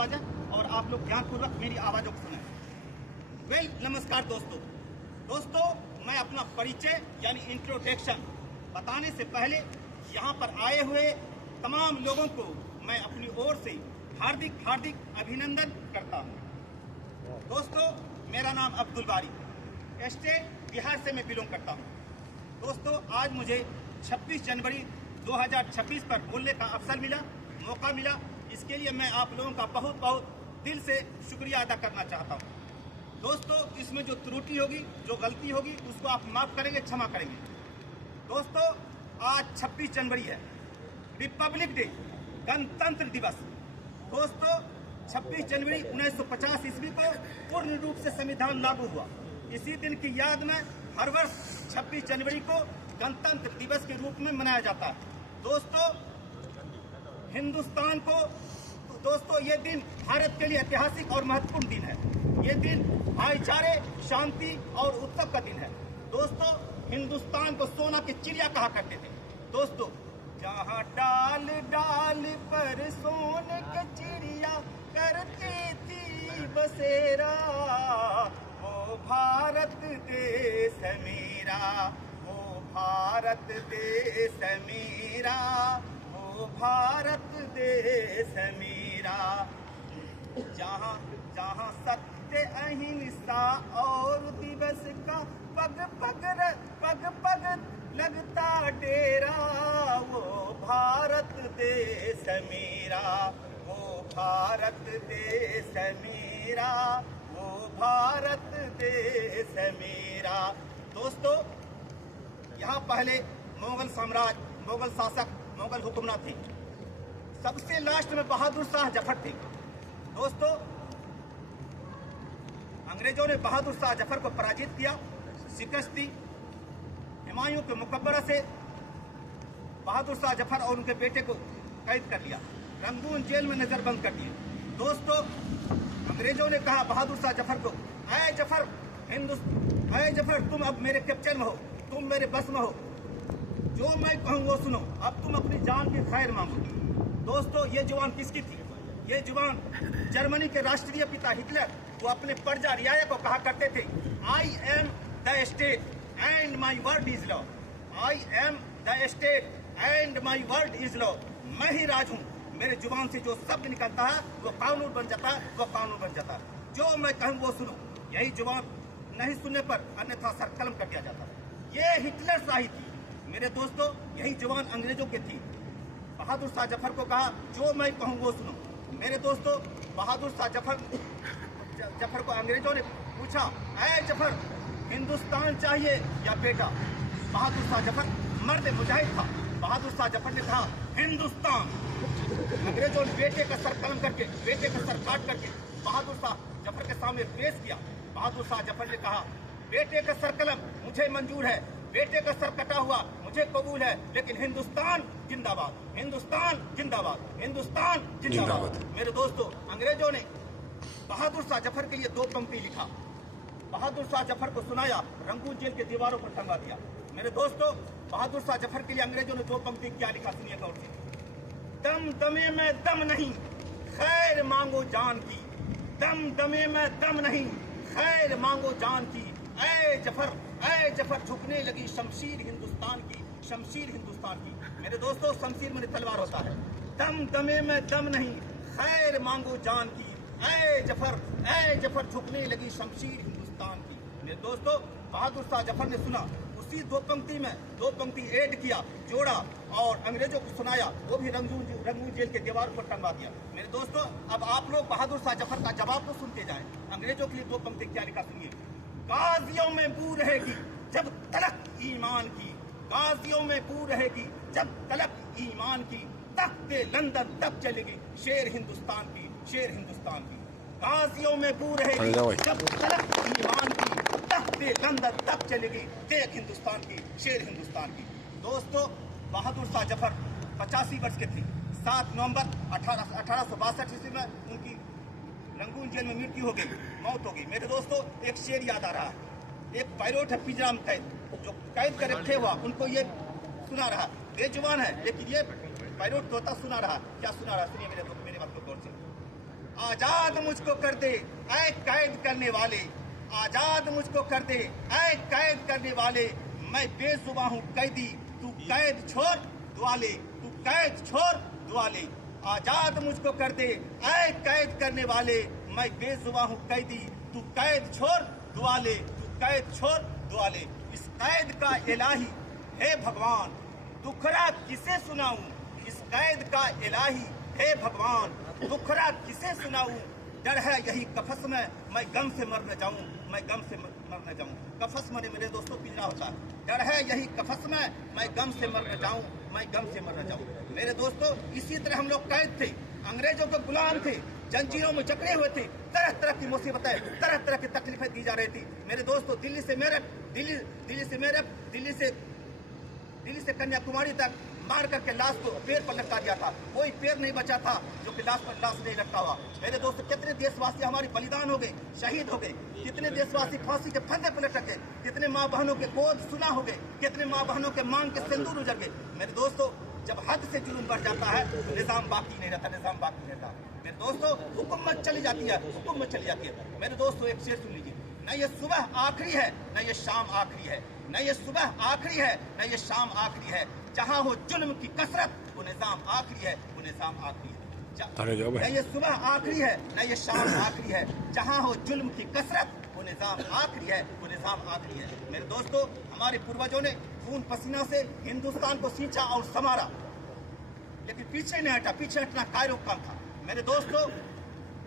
आवाज़ है और आप लोग ध्यानपूर्वक मेरी आवाज़ों को सुनें। नमस्कार दोस्तों, मैं अपना परिचय यानी इंट्रोडक्शन बताने से पहले यहाँ पर आए हुए तमाम लोगों को मैं अपनी ओर से हार्दिक अभिनंदन करता हूँ। दोस्तों, मेरा नाम अब्दुल बारी, स्टेट बिहार से मैं बिलोंग करता हूँ। दोस्तों, आज मुझे 26 जनवरी 2026 पर बोलने का अवसर मिला, मौका मिला। इसके लिए मैं आप लोगों का बहुत दिल से शुक्रिया अदा करना चाहता हूँ। दोस्तों, इसमें जो त्रुटि होगी, जो गलती होगी, उसको आप माफ़ करेंगे, क्षमा करेंगे। दोस्तों, आज 26 जनवरी है, रिपब्लिक डे, गणतंत्र दिवस। दोस्तों, 26 जनवरी 1950 ईस्वी को पूर्ण रूप से संविधान लागू हुआ। इसी दिन की याद में हर वर्ष 26 जनवरी को गणतंत्र दिवस के रूप में मनाया जाता है। दोस्तों, हिंदुस्तान को ये दिन भारत के लिए ऐतिहासिक और महत्वपूर्ण दिन है। ये दिन भाईचारे, शांति और उत्सव का दिन है। दोस्तों, हिंदुस्तान को सोना की चिड़िया कहा करते थे। दोस्तों, जहाँ डाल डाल पर सोने की चिड़िया करती थी बसेरा, वो भारत देश है मेरा, वो भारत देश है मेरा, वो भारत देश है मेरा। जहाँ सत्य अहिंसा और दिवस का पग पग लगता डेरा, वो भारत देश है मेरा, वो भारत देश है मेरा, वो भारत देश है मेरा। दोस्तों, यहाँ पहले मुगल साम्राज्य, मुगल शासक, मुगल हुक्मरान थे। सबसे लास्ट में बहादुर शाह जफर थे। दोस्तों, अंग्रेजों ने बहादुर शाह जफर को पराजित किया, शिकस्त दी। हुमायूं के मुकबरा से बहादुर शाह जफर और उनके बेटे को कैद कर लिया, रंगून जेल में नजरबंद कर दिए। दोस्तों, अंग्रेजों ने कहा बहादुर शाह जफर को, ऐ जफर, तुम अब मेरे कैप्चर में हो, तुम मेरे बस में हो, जो मैं कहूँ वो सुनो, अब तुम अपनी जान की खैर मांगो। दोस्तों, ये जुबान किसकी थी? ये जुबान जर्मनी के राष्ट्रीय पिता हिटलर, वो अपने प्रजा रियाया को कहा करते थे, I am the state and my word is law. I am the state and my word is law. मैं ही राज हूँ, मेरे जुबान से जो शब्द निकलता है वो कानून बन जाता है, वो कानून बन जाता है। जो मैं कहूँ वो सुनो। यही जुबान नहीं सुनने पर अन्यथा सर कलम कर दिया जाता है। ये हिटलर शाही थी। मेरे दोस्तों, यही जुबान अंग्रेजों की थी। बहादुर शाह जफर को कहा, जो मैं कहूँ वो सुनो। मेरे दोस्तों, बहादुर शाह जफर को अंग्रेजों ने पूछा, ऐ जफर, हिंदुस्तान चाहिए या बेटा? बहादुर शाह जफर मर्द मुजाहिद था। बहादुर शाह जफर ने कहा, हिंदुस्तान। अंग्रेजों ने बेटे का सर कलम करके, बेटे का सर काट करके बहादुर शाह जफर के सामने पेश किया। बहादुर शाह जफर ने कहा, बेटे का सर कलम मुझे मंजूर है, बेटे का सर कटा हुआ मुझे कबूल है, लेकिन हिंदुस्तान जिंदाबाद, हिंदुस्तान जिंदाबाद, हिंदुस्तान जिंदाबाद। मेरे दोस्तों, अंग्रेजों ने बहादुर शाह जफर के लिए 2 पंक्ति लिखा, बहादुर शाह जफर को सुनाया, रंगून जेल के दीवारों पर टंगा दिया। मेरे दोस्तों, बहादुर शाह जफर के लिए अंग्रेजों ने 2 पंक्ति क्या लिखा, सुनिए गौर से। दम दमे में दम नहीं, खैर मांगो जान की, दम दमे में दम नहीं, खैर मांगो जान की। ऐ जफर, झुकने लगी शमशीर हिंदुस्तान की, शमशीर हिंदुस्तान की। मेरे दोस्तों, शमशीर में तलवार होता है। दम दमे में दम नहीं, खैर मांगो जान की। ऐ जफर, झुकने लगी शमशीर हिंदुस्तान की। मेरे दोस्तों, बहादुर शाह जफर ने सुना, उसी 2 पंक्ति में 2 पंक्ति ऐड किया, जोड़ा और अंग्रेजों को सुनाया, वो भी रंगून जेल के दीवार पर टंगा दिया। मेरे दोस्तों, अब आप लोग बहादुर शाह जफर का जवाब तो सुनते जाएं। अंग्रेजों के लिए 2 पंक्ति क्या लिखा, सुनिए। गाजियों में बू रहेगी जब तलक ईमान की, गाजियों में बू रहेगी जब तलक ईमान की, तख्ते लंदन तक चलेगी शेर हिंदुस्तान की, शेर हिंदुस्तान की। गाजियों में बू रहेगी जब तलक ईमान की, तख्ते लंदन तक चलेगी देख हिंदुस्तान की, शेर हिंदुस्तान की। दोस्तों, बहादुर शाह जफर 85 वर्ष के थे। 7 नवंबर 1862 ईस्वी में उनकी रंगून जेल में मृत्यु हो गई, मौत हो गई। मेरे दोस्तों, एक शेर याद आ रहा है। एक पायलट है पिंजरा में कैद, जो कैद कर रखे हुआ, उनको ये सुना रहा, बेजुबान है लेकिन ये पायलट तोता सुना रहा। क्या सुना रहा, सुनिए मेरे बात को गौर से। आजाद मुझको कर दे ऐ कैद करने वाले, आजाद मुझको कर दे ऐ कैद करने वाले, मैं बेजुबां हूँ कैदी, तू कैद छोड़ दुआ ले, तू कैद छोड़ दुआ ले। आजाद मुझको कर दे ऐ कैद करने वाले, मैं बेजुबां हूँ कैदी, तू कैद छोड़ दुआ ले, तू कैद छोड़ दुआ ले। इस कैद का इलाही हे भगवान दुखड़ा किसे सुनाऊं, इस कैद का इलाही हे भगवान दुखड़ा किसे सुनाऊं। डर है यही कफस में मैं गम से मर न जाऊं, मैं गम से मर न जाऊं। कफस में मेरे दोस्तों पिंजरा होता है। डर है यही कफस में मैं गम से मर न जाऊं, मैं गम से मर न जाऊं। मेरे दोस्तों इसी तरह हम लोग कैद थे, अंग्रेजों के गुलाम थे, जंजीरों में जकड़े हुए थे, तरह तरह की मुसीबतें, तरह तरह की तकलीफें दी जा रही थी। मेरे दोस्तों दिल्ली से मेरठ, दिल्ली से कन्याकुमारी तक मार करके लाश को पेड़ पर लटका दिया था। कोई पेड़ नहीं बचा था जो कि लाश नहीं लटका हुआ। मेरे दोस्तों कितने देशवासी हमारे बलिदान हो गए, शहीद हो गए, कितने देशवासी फांसी के फंदे पर लटक गए, कितने माँ बहनों के गोद सुना हो गए, कितने माँ बहनों के मांग के सिंदूर उजड़ गए। मेरे दोस्तों जब हद से जुल्म बढ़ जाता है तो निजाम बाकी नहीं रहता, निजाम बाकी नहीं रहता। मेरे दोस्तों हुकूमत चली जाती है, हुकूमत चली जाती है। मेरे दोस्तों एक शेर सुन लीजिए, न ये सुबह आखिरी है न ये शाम आखिरी है, न ये सुबह आखिरी है न ये शाम आखिरी है, जहाँ हो जुल्म की कसरत वो निजाम आखिरी है, वो निजाम आखिरी है। न ये सुबह आखिरी है न ये शाम आखिरी है, जहाँ हो जुल्म की कसरत वो निजाम आखिरी है, वो निजाम आखिरी है। मेरे दोस्तों हमारे पूर्वजों ने खून पसीना से हिंदुस्तान को सींचा और संवारा, लेकिन पीछे नहीं हटा, पीछे हटना कायरों का काम था। मेरे दोस्तों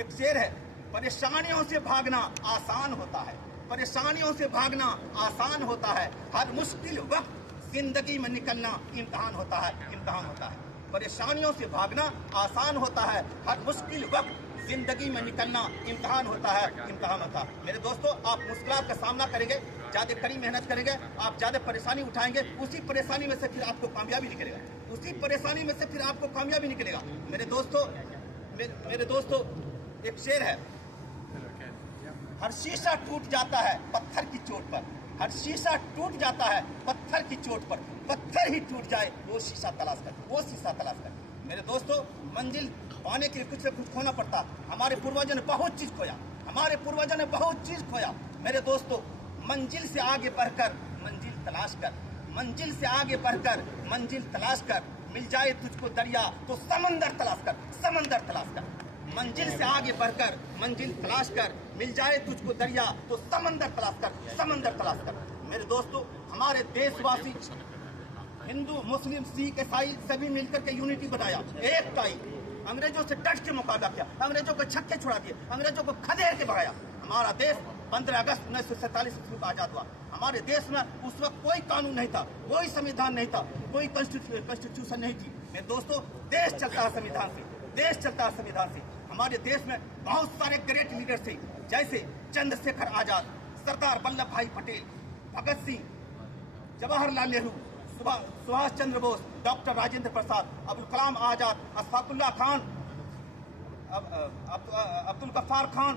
एक शेर है, परेशानियों से भागना आसान होता है, परेशानियों से भागना आसान होता है, हर मुश्किल वक्त जिंदगी में निकलना इम्तिहान होता है, इम्तिहान होता है। परेशानियों से भागना आसान होता है, हर मुश्किल वक्त जिंदगी में निकलना इम्तिहान होता है, इम्तिहान होता है। मेरे दोस्तों आप मुश्किलात का सामना करेंगे, ज्यादा कड़ी मेहनत करेंगे, आप ज्यादा परेशानी उठाएंगे, उसी परेशानी में से फिर आपको कामयाबी निकलेगा, उसी परेशानी में से फिर आपको कामयाबी निकलेगा। मेरे दोस्तों एक शेर है, हर शीशा टूट जाता है पत्थर की चोट पर, हर शीशा टूट जाता है पत्थर की चोट पर, पत्थर ही टूट जाए वो शीशा तलाश कर, वो शीशा तलाश कर। मेरे दोस्तों मंजिल पाने के लिए कुछ न कुछ खोना पड़ता। हमारे पूर्वजों ने बहुत चीज खोया, हमारे पूर्वजों ने बहुत चीज खोया। मेरे दोस्तों मंजिल से आगे बढ़कर मंजिल तलाश कर, मंजिल से आगे बढ़कर मंजिल तलाश कर, मिल जाए तुझको दरिया तो समंदर तलाश कर, समंदर तलाश कर। मंजिल से आगे बढ़कर मंजिल तलाश कर, मिल जाए तुझको दरिया तो समंदर तलाश कर, समंदर तलाश कर। मेरे दोस्तों हमारे देशवासी हिंदू मुस्लिम सिख ईसाई सभी मिलकर के यूनिटी बनाया, एक टाई, अंग्रेजों से डट के मुकाबला किया, अंग्रेजों को छक्के छुड़ा दिए, अंग्रेजों को खदेड़ के भगाया। हमारा देश 15 अगस्त 1947 ईस्वी को आजाद हुआ। हमारे देश में उस वक्त कोई कानून नहीं था, कोई संविधान नहीं था, कोई कॉन्स्टिट्यूशन नहीं थी। मेरे दोस्तों देश चलता है संविधान से, देश चलता है संविधान से। हमारे देश में बहुत सारे ग्रेट लीडर थे, जैसे चंद्रशेखर आजाद, सरदार वल्लभ भाई पटेल, भगत सिंह, जवाहरलाल नेहरू, सुभाष चंद्र बोस, डॉक्टर राजेंद्र प्रसाद, अब्दुल कलाम आजाद, अशफाकुल्लाह खान, अब्दुल गफ्फार खान,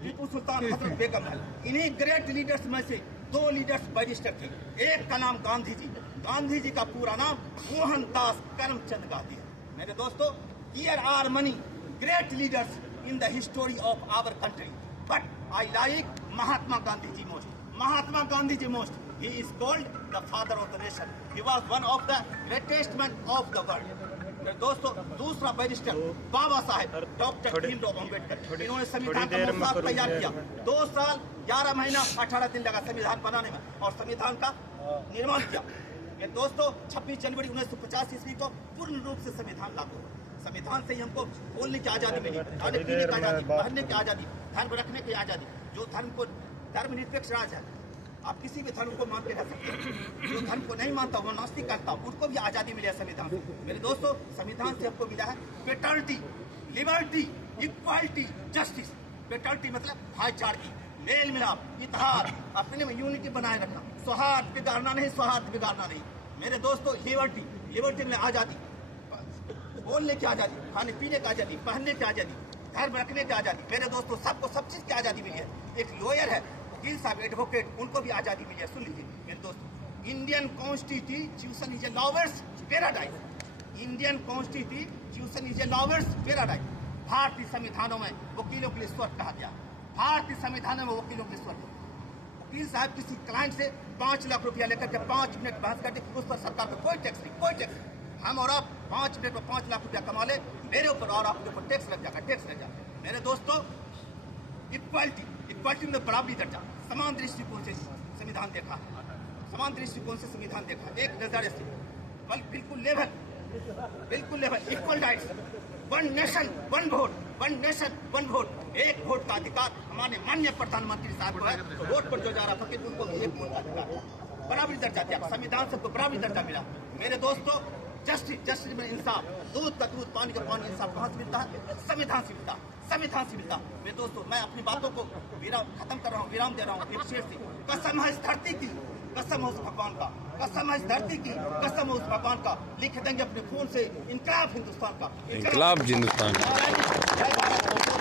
टीपू सुल्तान, हजरत बेगम। इन्हीं ग्रेट लीडर्स में से 2 लीडर्स बैरिस्टर थे। एक का नाम गांधी जी, गांधी जी का पूरा नाम मोहनदास करमचंद गांधी है। मेरे दोस्तों here are many great leaders in the history of our country, but I like Mahatma Gandhi ji most. Mahatma Gandhi ji most. He is called the father of the nation. He was one of the greatest men of the world. दोस्तों दूसरा barrister Baba Saheb doctor Bhimrao Ambedkar, इन्होंने संविधान का मसौदा तैयार किया। 2 साल 11 महीना 18 दिन लगा संविधान बनाने में और संविधान का निर्माण किया। ये दोस्तों 26 जनवरी 1950 ईस्वी को पूर्ण रूप से संविधान लागू हुआ। संविधान से ही हमको बोलने की आजादी मिली, खाने पीने की आजादी, पहनने की आजादी, धर्म रखने की आजादी। जो धर्म को धर्मनिरपेक्ष राज है, आप किसी भी धर्म को मान के रह सकते हैं। जो धर्म को नहीं मानता वो नास्तिक करता, उनको भी आजादी मिली है संविधान से। मेरे दोस्तों संविधान से हमको मिला है fraternity, liberty, equality, justice. Fraternity मतलब भाईचारगी, मेल मिलाप, इत्तेहाद, अपने में यूनिटी बनाए रखना, सौहार्द बिगाड़ना नहीं, सौहार्द बिगाड़ना नहीं। मेरे दोस्तों लिबर्टी, लिबर्टी में आजादी, बोलने की आजादी, खाने पीने की आजादी, पहनने की आजादी, धर्म रखने की आजादी। मेरे दोस्तों सबको सब चीज की आजादी मिली है। एक लॉयर है वकील साहब, एडवोकेट, उनको भी आजादी मिली है। सुन लीजिए मेरे दोस्तों, Indian constitution is a lawyers paradise, Indian constitution is a lawyers paradise. भारतीय संविधानों में वकीलों के लिए स्वर्ग कहा गया। भारतीय संविधान में वकीलों के लिए स्वर्ग। वकील साहब किसी क्लाइंट से 5 लाख रुपया लेकर के 5 मिनट बहस करते, उस पर सरकार का कोई टैक्स नहीं, कोई टैक्स नहीं। हम और आप 5 मिनट में 5 लाख रुपया कमा ले, मेरे ऊपर और आपके ऊपर टैक्स लग जाएगा, टैक्स लग जाएगा। मेरे दोस्तों, इक्वालिटी में बराबरी दर्जा, समान दृष्टिकोण से संविधान देखा, समान दृष्टिकोण से संविधान देखा, एक नजरिए से, बिल्कुल level, equal rights, one nation one vote, one nation one vote, एक वोट का अधिकार हमारे माननीय प्रधानमंत्री साहब को है। तो वोट पर जो जा रहा था कि उनको एक वोट का अधिकार है, बराबरी दर्जा दिया, संविधान सबको बराबरी दर्जा मिला। मेरे दोस्तों, जस्टिस में इंसाफ, दूध का दूध, पानी का पानी, इंसाफ कहाँ से मिलता है? संविधान से मिलता, संविधान से मिलता। मेरे दोस्तों, मैं अपनी बातों को खत्म कर रहा हूँ, विराम दे रहा हूँ एक शेर से। कसम है इस धरती की, कसम है उस भगवान का, कसम है इस धरती की, कसम है उस भगवान का, लिख देंगे अपने खून से इनकलाब हिंदुस्तान का, इनकलाब हिंदुस्तान का। जय भारत।